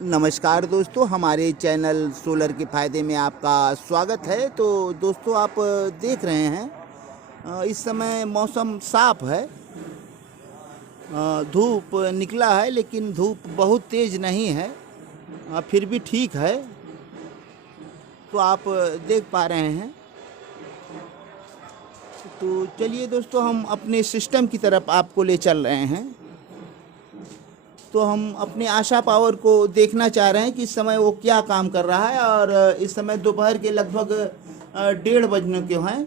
नमस्कार दोस्तों, हमारे चैनल सोलर के फ़ायदे में आपका स्वागत है। तो दोस्तों, आप देख रहे हैं इस समय मौसम साफ़ है। धूप निकला है लेकिन धूप बहुत तेज़ नहीं है, फिर भी ठीक है। तो आप देख पा रहे हैं। तो चलिए दोस्तों, हम अपने सिस्टम की तरफ आपको ले चल रहे हैं। तो हम अपने आशा पावर को देखना चाह रहे हैं कि इस समय वो क्या काम कर रहा है। और इस समय दोपहर के लगभग 1:30 बजने के हैं।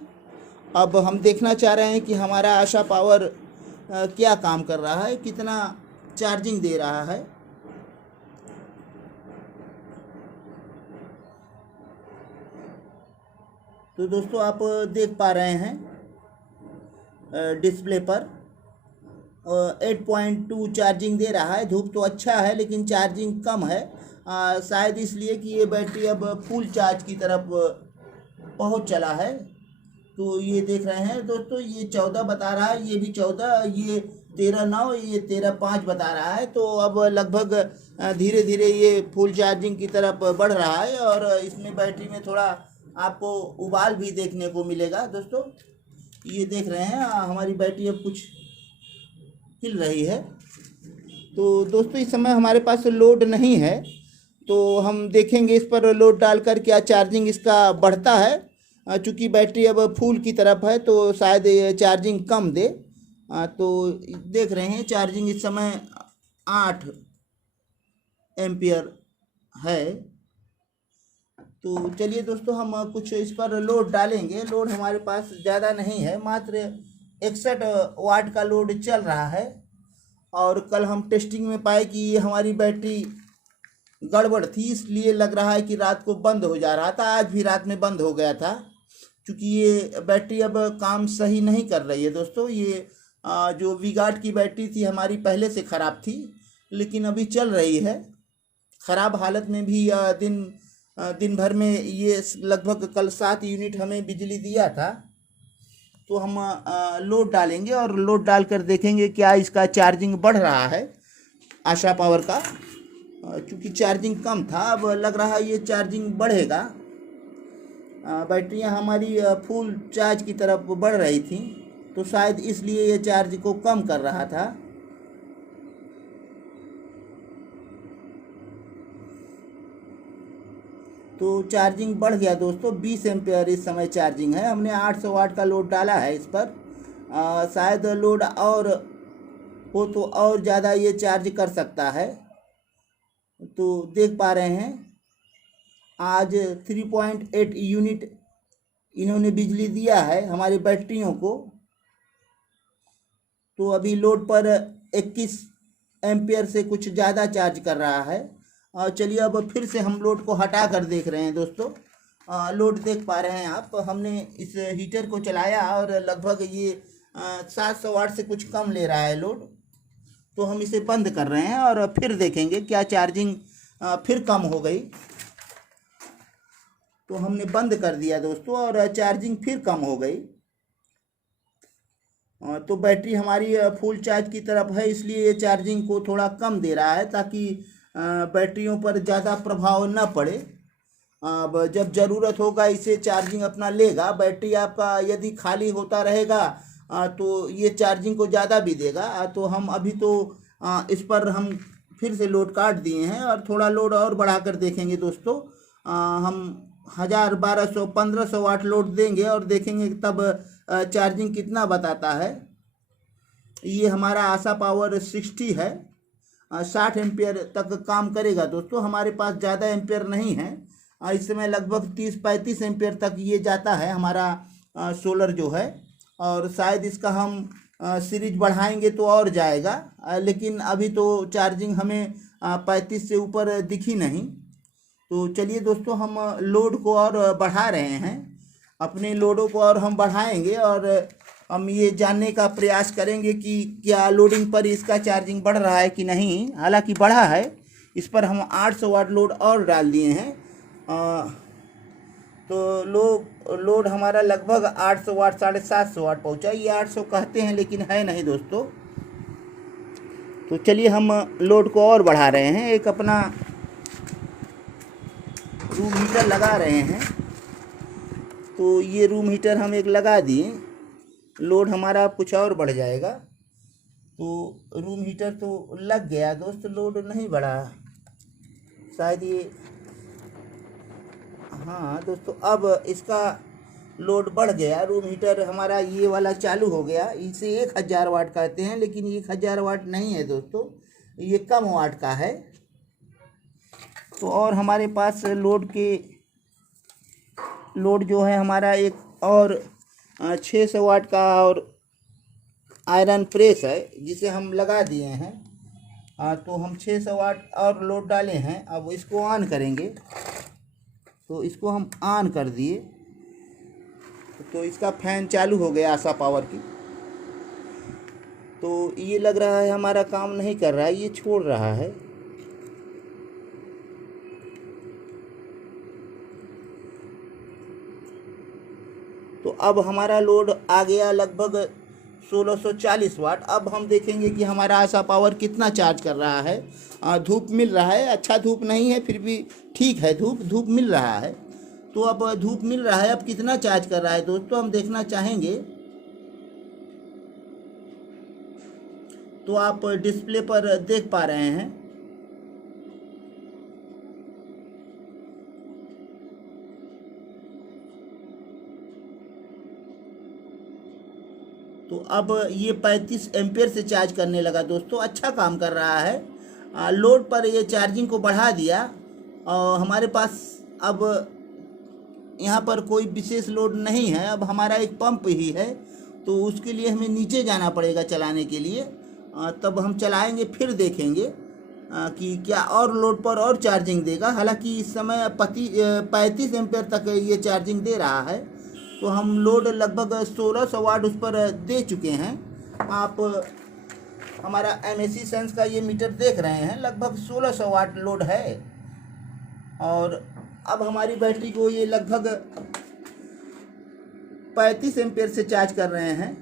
अब हम देखना चाह रहे हैं कि हमारा आशा पावर क्या काम कर रहा है, कितना चार्जिंग दे रहा है। तो दोस्तों, आप देख पा रहे हैं डिस्प्ले पर 8.2 चार्जिंग दे रहा है। धूप तो अच्छा है लेकिन चार्जिंग कम है, शायद इसलिए कि ये बैटरी अब फुल चार्ज की तरफ पहुंच चला है। तो ये देख रहे हैं दोस्तों, ये 14 बता रहा है, ये भी 14, ये 13.9, ये 13.5 बता रहा है। तो अब लगभग धीरे धीरे ये फुल चार्जिंग की तरफ बढ़ रहा है। और इसमें बैटरी में थोड़ा आपको उबाल भी देखने को मिलेगा। दोस्तों, ये देख रहे हैं हमारी बैटरी अब कुछ हिल रही है। तो दोस्तों, इस समय हमारे पास लोड नहीं है, तो हम देखेंगे इस पर लोड डालकर क्या चार्जिंग इसका बढ़ता है। चूँकि बैटरी अब फुल की तरफ है तो शायद ये चार्जिंग कम दे। तो देख रहे हैं चार्जिंग इस समय 8 एम्पियर है। तो चलिए दोस्तों, हम कुछ इस पर लोड डालेंगे। लोड हमारे पास ज़्यादा नहीं है, मात्र 61 वाट का लोड चल रहा है। और कल हम टेस्टिंग में पाए कि ये हमारी बैटरी गड़बड़ थी, इसलिए लग रहा है कि रात को बंद हो जा रहा था। आज भी रात में बंद हो गया था, क्योंकि ये बैटरी अब काम सही नहीं कर रही है। दोस्तों, ये जो वी-गार्ड की बैटरी थी हमारी पहले से ख़राब थी, लेकिन अभी चल रही है। ख़राब हालत में भी दिन भर में ये लगभग कल 7 यूनिट हमें बिजली दिया था। तो हम लोड डालेंगे और लोड डालकर देखेंगे क्या इसका चार्जिंग बढ़ रहा है आशा पावर का। क्योंकि चार्जिंग कम था, अब लग रहा है ये चार्जिंग बढ़ेगा। बैटरियां हमारी फुल चार्ज की तरफ बढ़ रही थी, तो शायद इसलिए ये चार्ज को कम कर रहा था। तो चार्जिंग बढ़ गया दोस्तों, 20 एम्पेयर इस समय चार्जिंग है। हमने 800 वाट का लोड डाला है इस पर। शायद लोड और हो तो और ज़्यादा ये चार्ज कर सकता है। तो देख पा रहे हैं आज 3.8 यूनिट इन्होंने बिजली दिया है हमारी बैटरियों को। तो अभी लोड पर 21 एम्पियर से कुछ ज़्यादा चार्ज कर रहा है। और चलिए अब फिर से हम लोड को हटा कर देख रहे हैं दोस्तों। लोड देख पा रहे हैं आप, हमने इस हीटर को चलाया और लगभग ये 700 वाट से कुछ कम ले रहा है लोड। तो हम इसे बंद कर रहे हैं और फिर देखेंगे क्या चार्जिंग फिर कम हो गई। तो हमने बंद कर दिया दोस्तों और चार्जिंग फिर कम हो गई। तो बैटरी हमारी फुल चार्ज की तरफ है, इसलिए ये चार्जिंग को थोड़ा कम दे रहा है, ताकि बैटरियों पर ज़्यादा प्रभाव न पड़े। अब जब ज़रूरत होगा इसे चार्जिंग अपना लेगा। बैटरी आपका यदि खाली होता रहेगा तो ये चार्जिंग को ज़्यादा भी देगा। तो हम अभी तो इस पर हम फिर से लोड काट दिए हैं और थोड़ा लोड और बढ़ाकर देखेंगे दोस्तों। हम 1000, 1200, 1500 वाट लोड देंगे और देखेंगे तब चार्जिंग कितना बताता है। ये हमारा आशा पावर 60 है, 60 एम्पियर तक काम करेगा दोस्तों। हमारे पास ज़्यादा एम्पियर नहीं है, इस समय लगभग 30-35 एम्पियर तक ये जाता है हमारा सोलर जो है। और शायद इसका हम सीरीज बढ़ाएंगे तो और जाएगा, लेकिन अभी तो चार्जिंग हमें 35 से ऊपर दिखी नहीं। तो चलिए दोस्तों, हम लोड को और बढ़ा रहे हैं, अपने लोडों को और हम बढ़ाएंगे और हम ये जानने का प्रयास करेंगे कि क्या लोडिंग पर इसका चार्जिंग बढ़ रहा है कि नहीं। हालांकि बढ़ा है, इस पर हम 800 वाट लोड और डाल दिए हैं। तो लोड हमारा लगभग 800 वाट, 750 वाट पहुंचा। ये 800 कहते हैं लेकिन है नहीं दोस्तों। तो चलिए हम लोड को और बढ़ा रहे हैं। एक अपना रूम हीटर लगा रहे हैं। तो ये रूम हीटर हम एक लगा दिए, लोड हमारा कुछ और बढ़ जाएगा। तो रूम हीटर तो लग गया दोस्त, लोड नहीं बढ़ा शायद ये। हाँ दोस्तों, अब इसका लोड बढ़ गया। रूम हीटर हमारा ये वाला चालू हो गया। इसे 1000 वाट कहते हैं, लेकिन 1000 वाट नहीं है दोस्तों, ये कम वाट का है। तो और हमारे पास लोड जो है हमारा एक और 600 वाट का और आयरन प्रेस है, जिसे हम लगा दिए हैं। तो हम 600 वाट और लोड डाले हैं। अब इसको ऑन करेंगे, तो इसको हम ऑन कर दिए तो इसका फैन चालू हो गया आशा पावर की। तो ये लग रहा है हमारा काम नहीं कर रहा है, ये छोड़ रहा है। तो अब हमारा लोड आ गया लगभग 1640 वाट। अब हम देखेंगे कि हमारा आशा पावर कितना चार्ज कर रहा है। धूप मिल रहा है, अच्छा धूप नहीं है फिर भी ठीक है, धूप मिल रहा है। तो अब धूप मिल रहा है, अब कितना चार्ज कर रहा है दोस्तों हम देखना चाहेंगे। तो आप डिस्प्ले पर देख पा रहे हैं। तो अब ये 35 एम्पियर से चार्ज करने लगा दोस्तों, अच्छा काम कर रहा है। लोड पर ये चार्जिंग को बढ़ा दिया। और हमारे पास अब यहाँ पर कोई विशेष लोड नहीं है, अब हमारा एक पंप ही है। तो उसके लिए हमें नीचे जाना पड़ेगा चलाने के लिए। तब हम चलाएंगे फिर देखेंगे कि क्या और लोड पर और चार्जिंग देगा। हालांकि इस समय 35 एम्पियर तक ये चार्जिंग दे रहा है। तो हम लोड लगभग 1600 वाट उस पर दे चुके हैं। आप हमारा MAC सेंस का ये मीटर देख रहे हैं, लगभग 1600 वाट लोड है। और अब हमारी बैटरी को ये लगभग 35 एम्पियर से चार्ज कर रहे हैं।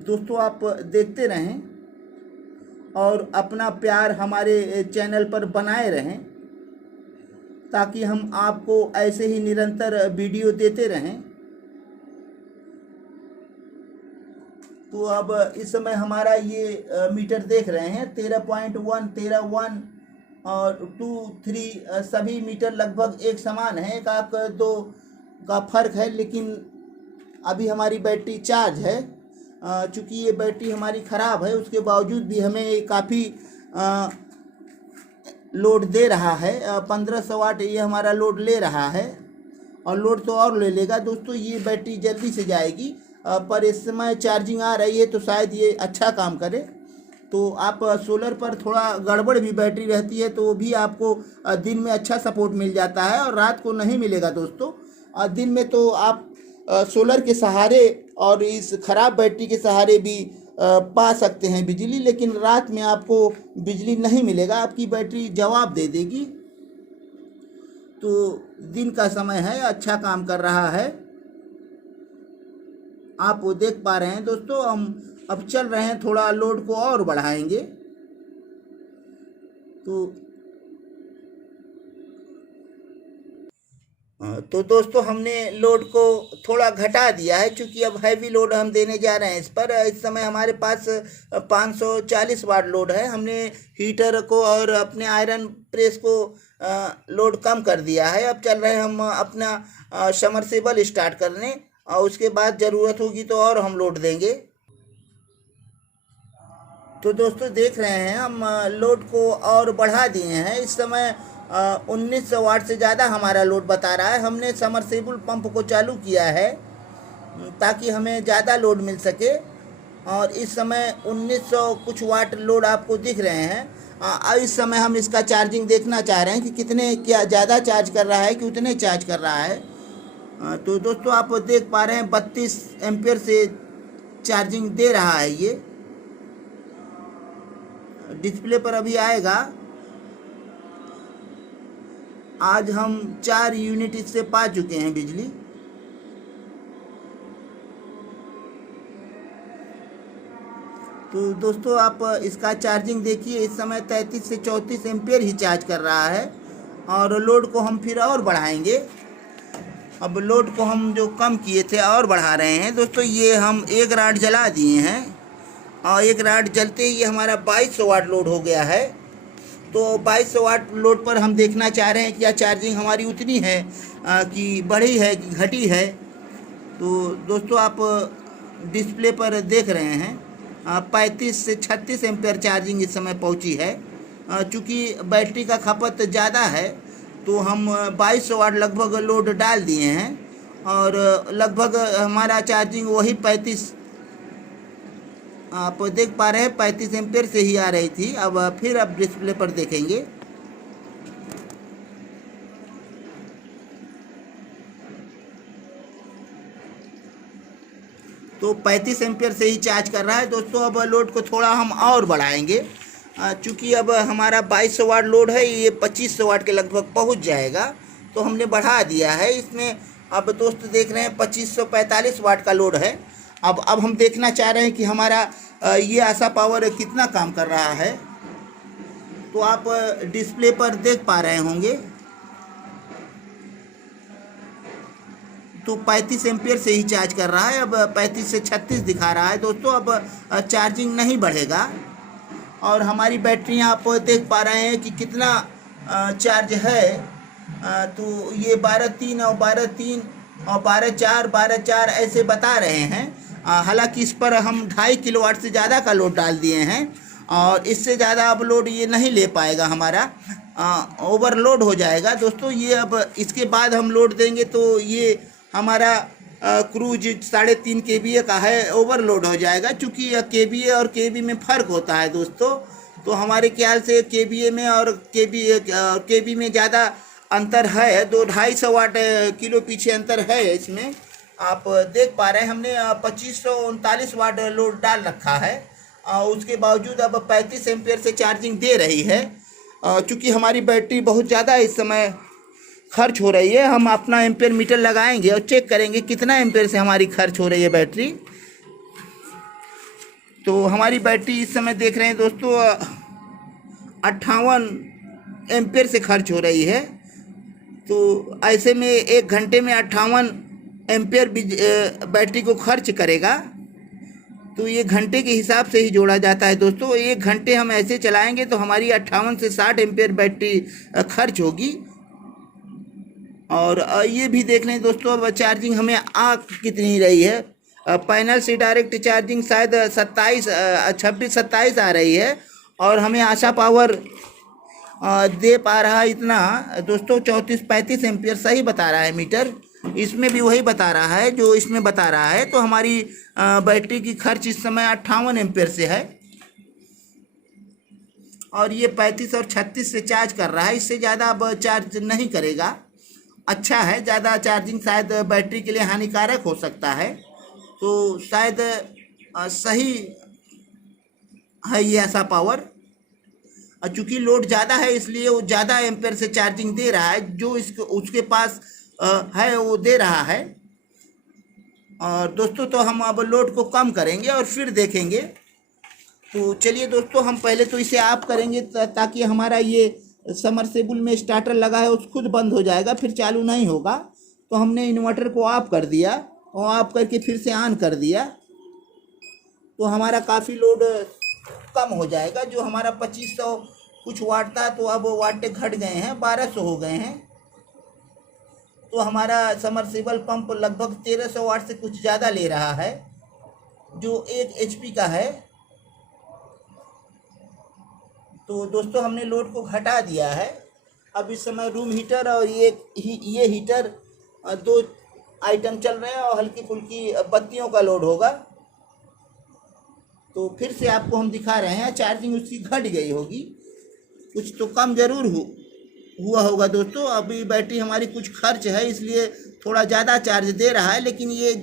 दोस्तों आप देखते रहें और अपना प्यार हमारे चैनल पर बनाए रहें, ताकि हम आपको ऐसे ही निरंतर वीडियो देते रहें। तो अब इस समय हमारा ये मीटर देख रहे हैं 13.1, 13.1 और 2, 3 सभी मीटर लगभग एक समान है। एक आक दो का फर्क है, लेकिन अभी हमारी बैटरी चार्ज है। चूँकि ये बैटरी हमारी ख़राब है, उसके बावजूद भी हमें काफ़ी लोड दे रहा है। 1500 वाट ये हमारा लोड ले रहा है, और लोड तो और ले लेगा दोस्तों। ये बैटरी जल्दी से जाएगी, पर इस समय चार्जिंग आ रही है तो शायद ये अच्छा काम करे। तो आप सोलर पर थोड़ा गड़बड़ भी बैटरी रहती है, तो भी आपको दिन में अच्छा सपोर्ट मिल जाता है और रात को नहीं मिलेगा दोस्तों। दिन में तो आप सोलर के सहारे और इस ख़राब बैटरी के सहारे भी पा सकते हैं बिजली, लेकिन रात में आपको बिजली नहीं मिलेगा, आपकी बैटरी जवाब दे देगी। तो दिन का समय है, अच्छा काम कर रहा है, आप वो देख पा रहे हैं दोस्तों। हम अब चल रहे हैं, थोड़ा लोड को और बढ़ाएंगे। तो दोस्तों हमने लोड को थोड़ा घटा दिया है, क्योंकि अब हैवी लोड हम देने जा रहे हैं इस पर। इस समय हमारे पास 540 वाट लोड है। हमने हीटर को और अपने आयरन प्रेस को लोड कम कर दिया है। अब चल रहे हैं हम अपना समरसेबल स्टार्ट करने, और उसके बाद ज़रूरत होगी तो और हम लोड देंगे। तो दोस्तों देख रहे हैं हम लोड को और बढ़ा दिए हैं। इस समय 1900 वाट से ज़्यादा हमारा लोड बता रहा है। हमने समरसेबल पंप को चालू किया है ताकि हमें ज़्यादा लोड मिल सके, और इस समय 1900 कुछ वाट लोड आपको दिख रहे हैं। इस समय हम इसका चार्जिंग देखना चाह रहे हैं कि कितने, क्या ज़्यादा चार्ज कर रहा है कि उतने चार्ज कर रहा है। तो दोस्तों आप देख पा रहे हैं 32 एम्पियर से चार्जिंग दे रहा है। ये डिस्प्ले पर अभी आएगा। आज हम 4 यूनिट इससे पा चुके हैं बिजली। तो दोस्तों आप इसका चार्जिंग देखिए, इस समय 33 से 34 एम्पेयर ही चार्ज कर रहा है। और लोड को हम फिर और बढ़ाएंगे। अब लोड को हम जो कम किए थे और बढ़ा रहे हैं दोस्तों। ये हम एक राड जला दिए हैं और एक राड जलते ही ये हमारा 2200 वाट लोड हो गया है। तो 2200 वाट लोड पर हम देखना चाह रहे हैं कि यह चार्जिंग हमारी उतनी है कि बढ़ी है कि घटी है। तो दोस्तों आप डिस्प्ले पर देख रहे हैं 35 से 36 एम्पेयर चार्जिंग इस समय पहुंची है। चूँकि बैटरी का खपत ज़्यादा है तो हम 2200 वाट लगभग लोड डाल दिए हैं और लगभग हमारा चार्जिंग वही 35, आप देख पा रहे हैं 35 एम्पेयर से ही आ रही थी। अब फिर आप डिस्प्ले पर देखेंगे तो 35 एम्पेयर से ही चार्ज कर रहा है दोस्तों। अब लोड को थोड़ा हम और बढ़ाएंगे चूँकि अब हमारा 2200 वाट लोड है, ये 2500 वाट के लगभग पहुंच जाएगा। तो हमने बढ़ा दिया है इसमें। अब दोस्त देख रहे हैं 2545 वाट का लोड है। अब हम देखना चाह रहे हैं कि हमारा ये आशा पावर कितना काम कर रहा है। तो आप डिस्प्ले पर देख पा रहे होंगे तो 35 एम्पियर से ही चार्ज कर रहा है। अब 35 से 36 दिखा रहा है दोस्तों। अब चार्जिंग नहीं बढ़ेगा और हमारी बैटरी आप देख पा रहे हैं कि कितना चार्ज है। तो ये 12.3 और 12.3 और 12.4 12.4 ऐसे बता रहे हैं। हालांकि इस पर हम 2.5 किलोवाट से ज़्यादा का लोड डाल दिए हैं और इससे ज़्यादा अब लोड ये नहीं ले पाएगा, हमारा ओवरलोड हो जाएगा दोस्तों। ये अब इसके बाद हम लोड देंगे तो ये हमारा क्रूज 3.5 kVA का है, ओवरलोड हो जाएगा। चूँकि kVA और kV में फ़र्क होता है दोस्तों। तो हमारे ख्याल से kVA में और kV में ज़्यादा अंतर है, 2-250 वाट किलो पीछे अंतर है इसमें। आप देख पा रहे हैं हमने 2539 वाट लोड डाल रखा है। उसके बावजूद अब 35 एम्पेयर से चार्जिंग दे रही है। चूँकि हमारी बैटरी बहुत ज़्यादा इस समय खर्च हो रही है। हम अपना एम्पेयर मीटर लगाएंगे और चेक करेंगे कितना एम्पेयर से हमारी खर्च हो रही है बैटरी। तो हमारी बैटरी इस समय देख रहे हैं दोस्तों 58 एम्पेयर से खर्च हो रही है। तो ऐसे में 1 घंटे में 58 एम्पेयर बैटरी को खर्च करेगा। तो ये घंटे के हिसाब से ही जोड़ा जाता है दोस्तों। 1 घंटे हम ऐसे चलाएंगे तो हमारी 58 से 60 एम्पेयर बैटरी खर्च होगी। और ये भी देख लें दोस्तों अब चार्जिंग हमें आ कितनी रही है। पैनल से डायरेक्ट चार्जिंग शायद 26-27 आ रही है और हमें आशा पावर दे पा रहा है इतना दोस्तों 34-35 एम्पियर सही बता रहा है मीटर। इसमें भी वही बता रहा है जो इसमें बता रहा है। तो हमारी बैटरी की खर्च इस समय 58 एम्पियर से है और ये 35 और 36 से चार्ज कर रहा है। इससे ज़्यादा अब चार्ज नहीं करेगा। अच्छा है, ज़्यादा चार्जिंग शायद बैटरी के लिए हानिकारक हो सकता है। तो शायद सही है ये ऐसा पावर। चूँकि लोड ज़्यादा है इसलिए वो ज़्यादा एम्पेयर से चार्जिंग दे रहा है। जो इसको उसके पास है वो दे रहा है। और दोस्तों तो हम अब लोड को कम करेंगे और फिर देखेंगे। तो चलिए दोस्तों हम पहले तो इसे ऑफ करेंगे ताकि हमारा ये समरसेबुल में स्टार्टर लगा है उस खुद बंद हो जाएगा, फिर चालू नहीं होगा। तो हमने इन्वर्टर को ऑफ कर दिया और ऑफ करके फिर से ऑन कर दिया तो हमारा काफ़ी लोड कम हो जाएगा। जो हमारा 2500 कुछ वाट था तो अब वाट घट गए हैं, 1200 हो गए हैं। तो हमारा समरसेबल पंप लगभग 1300 वाट से कुछ ज़्यादा ले रहा है जो 1 HP का है। तो दोस्तों हमने लोड को घटा दिया है। अब इस समय रूम हीटर और ये हीटर 2 आइटम चल रहे हैं और हल्की फुल्की बत्तियों का लोड होगा। तो फिर से आपको हम दिखा रहे हैं चार्जिंग उसकी घट गई होगी, कुछ तो कम ज़रूर हुआ होगा दोस्तों। अभी बैटरी हमारी कुछ खर्च है इसलिए थोड़ा ज़्यादा चार्ज दे रहा है। लेकिन ये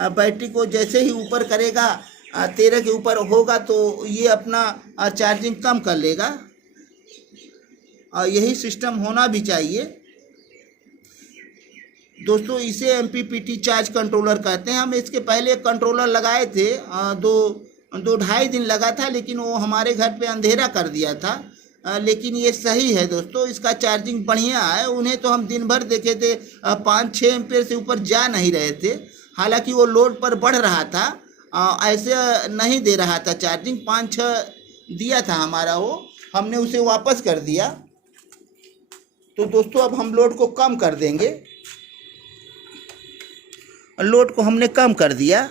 बैटरी को जैसे ही ऊपर करेगा 13 के ऊपर होगा तो ये अपना चार्जिंग कम कर लेगा और यही सिस्टम होना भी चाहिए दोस्तों। इसे MPPT चार्ज कंट्रोलर कहते हैं। हम इसके पहले कंट्रोलर लगाए थे 2 2-2.5 दिन लगा था, लेकिन वो हमारे घर पे अंधेरा कर दिया था। लेकिन ये सही है दोस्तों, इसका चार्जिंग बढ़िया है। उन्हें तो हम दिन भर देखे थे 5-6 एम्पेयर से ऊपर जा नहीं रहे थे। हालांकि वो लोड पर बढ़ रहा था, ऐसे नहीं दे रहा था चार्जिंग। 5-6 दिया था हमारा वो, हमने उसे वापस कर दिया। तो दोस्तों अब हम लोड को कम कर देंगे। लोड को हमने कम कर दिया,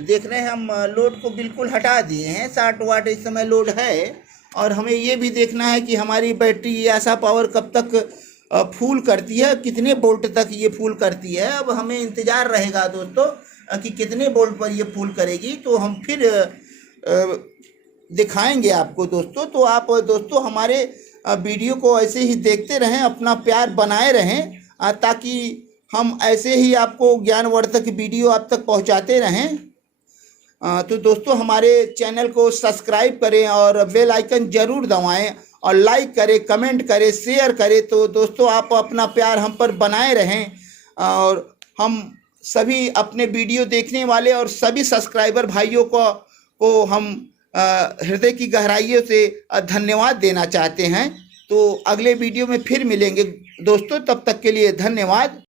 देख रहे हैं हम लोड को बिल्कुल हटा दिए हैं। 60 वाट इस समय लोड है। और हमें ये भी देखना है कि हमारी बैटरी ऐसा पावर कब तक फुल करती है, कितने वोल्ट तक ये फुल करती है। अब हमें इंतज़ार रहेगा दोस्तों कि कितने वोल्ट पर ये फुल करेगी, तो हम फिर दिखाएंगे आपको दोस्तों। तो आप दोस्तों हमारे वीडियो को ऐसे ही देखते रहें, अपना प्यार बनाए रहें, ताकि हम ऐसे ही आपको ज्ञानवर्धक वीडियो आप तक पहुंचाते रहें। तो दोस्तों हमारे चैनल को सब्सक्राइब करें और बेल आइकन ज़रूर दबाएं, और लाइक करें, कमेंट करें, शेयर करें। तो दोस्तों आप अपना प्यार हम पर बनाए रहें, और हम सभी अपने वीडियो देखने वाले और सभी सब्सक्राइबर भाइयों को हम हृदय की गहराइयों से धन्यवाद देना चाहते हैं। तो अगले वीडियो में फिर मिलेंगे दोस्तों, तब तक के लिए धन्यवाद।